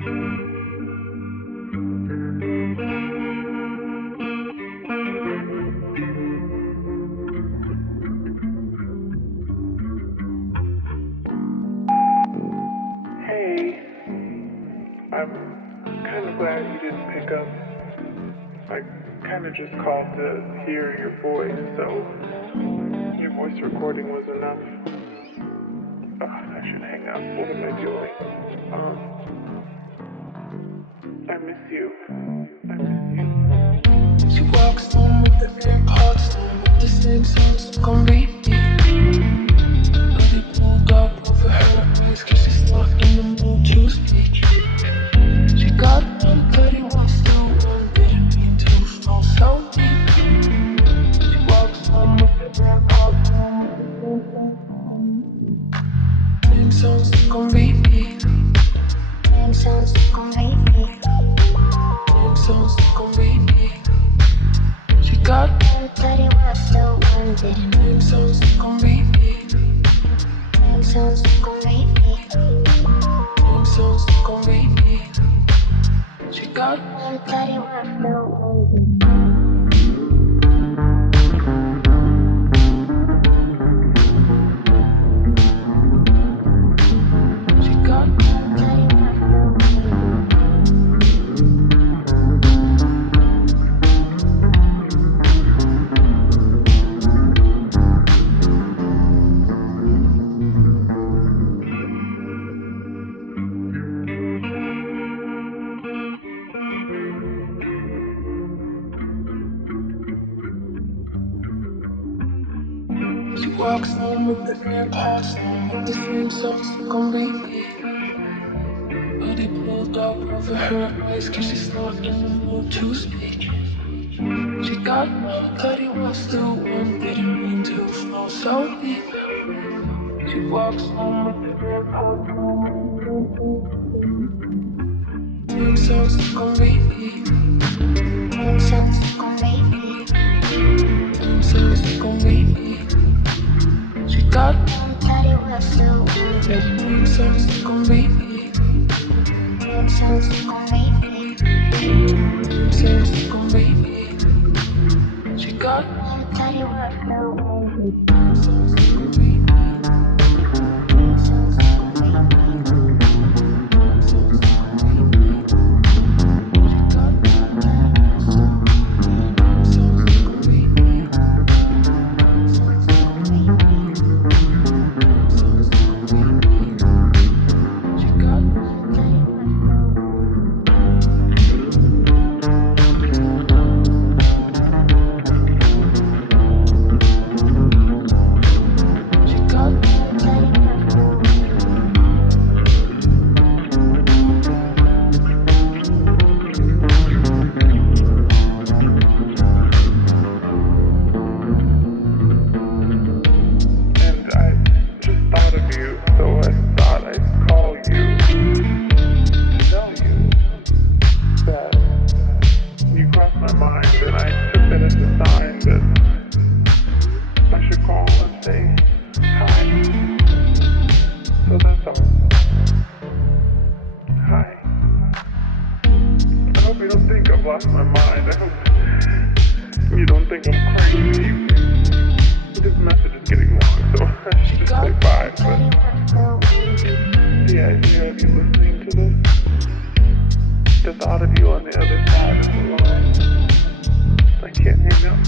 I'm kind of glad you didn't pick up. I kind of just called to hear your voice, so your voice recording was enough. I should hang up. What am I doing? I miss you. I miss you. She walks home with the Airpods, with the same songs on repeat. Hoodie pulled up over her eyes, 'cause she's not in the mood to speak. She got me, but it was still one, didn't mean to fall so deep. She walks home with the Airpods, same songs on repeat. Same songs on repeat. Same songs on repeat. She got me, but it was still one, didn't same songs on repeat. Same songs on repeat. Same songs on repeat. She got me, but it was still one. She walks home with the Airpods, with the same songs on repeat. Hoodie pulled up over her eyes, 'cause she's not in the mood to speak. She got me, but it was still one, didn't mean to fall so deep. She walks home with the Airpods, same songs on repeat. Same songs on repeat. Same songs on repeat. She got me, but it was still one, same songs on repeat. Same songs on repeat. Same songs on repeat. She got me, but it was still one, same songs on repeat. Same songs on repeat. Same songs on repeat. She got me, but it was still one, same songs on repeat. Same songs on repeat. Same songs on repeat. She got me, but it was she got me, but it was And I just thought of you, so I thought I'd call you to tell you that you crossed my mind, and I took that as a sign that I should call and say hi. So that's all. Hi. I hope you don't think I've lost my mind. I hope you don't think I'm crazy. This message is getting long, so I should just say bye. But the idea of you listening to this, the thought of you on the other side of the line, I can't hang up.